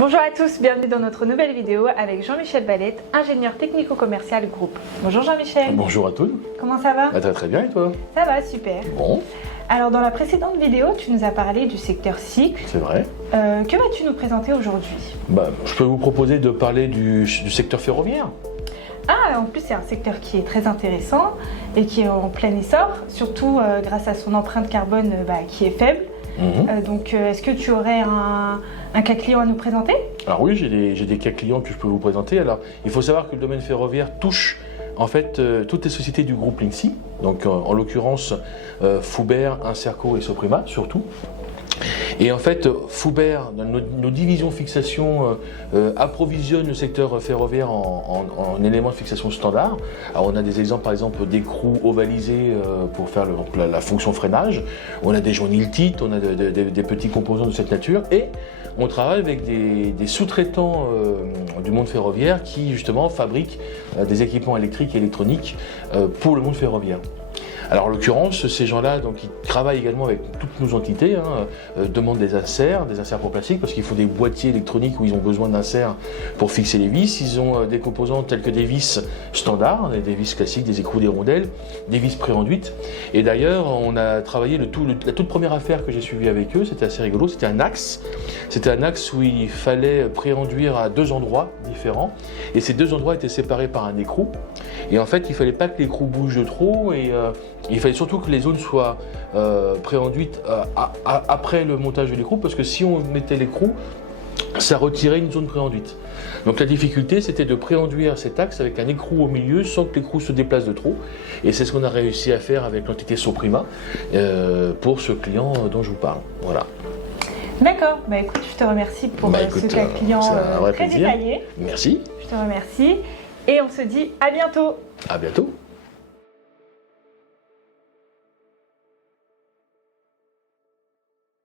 Bonjour à tous, bienvenue dans notre nouvelle vidéo avec Jean-Michel Valette, ingénieur technico-commercial groupe. Bonjour Jean-Michel. Bonjour à tous. Comment ça va? Très très bien et toi? Ça va, super. Bon. Alors dans la précédente vidéo, tu nous as parlé du secteur cycle. C'est vrai. Que vas-tu nous présenter aujourd'hui? Je peux vous proposer de parler du secteur ferroviaire. Ah, en plus c'est un secteur qui est très intéressant et qui est en plein essor, surtout grâce à son empreinte carbone qui est faible. Donc est-ce que tu aurais un cas client à nous présenter? Alors oui, j'ai des cas clients que je peux vous présenter. Alors il faut savoir que le domaine ferroviaire touche en fait toutes les sociétés du groupe Lynxy, donc en l'occurrence Foubert, Inserco et Soprima surtout. Et en fait, Foubert, nos divisions fixation approvisionnent le secteur ferroviaire en éléments de fixation standard. Alors on a des exemples par exemple d'écrous ovalisés pour faire la fonction freinage. On a des joints tilt, on a des petits composants de cette nature. Et on travaille avec des sous-traitants du monde ferroviaire qui justement fabriquent des équipements électriques et électroniques pour le monde ferroviaire. Alors en l'occurrence, ces gens-là, donc, ils travaillent également avec toutes nos entités, demandent des inserts pour plastique, parce qu'il faut des boîtiers électroniques où ils ont besoin d'inserts pour fixer les vis. Ils ont des composants tels que des vis standards, des vis classiques, des écrous, des rondelles, des vis pré-enduites. Et d'ailleurs, on a travaillé la toute première affaire que j'ai suivie avec eux, c'était assez rigolo, c'était un axe. C'était un axe où il fallait pré-enduire à deux endroits différents, et ces deux endroits étaient séparés par un écrou. Et en fait, il ne fallait pas que l'écrou bouge de trop, et il fallait surtout que les zones soient pré-enduites après le montage de l'écrou, parce que si on mettait l'écrou, ça retirait une zone pré-enduite. Donc la difficulté, c'était de pré-enduire cet axe avec un écrou au milieu sans que l'écrou se déplace de trop. Et c'est ce qu'on a réussi à faire avec l'entité Soprima pour ce client dont je vous parle. Voilà. D'accord, écoute, je te remercie pour ce cas client très détaillé. Merci. Je te remercie et on se dit à bientôt. À bientôt.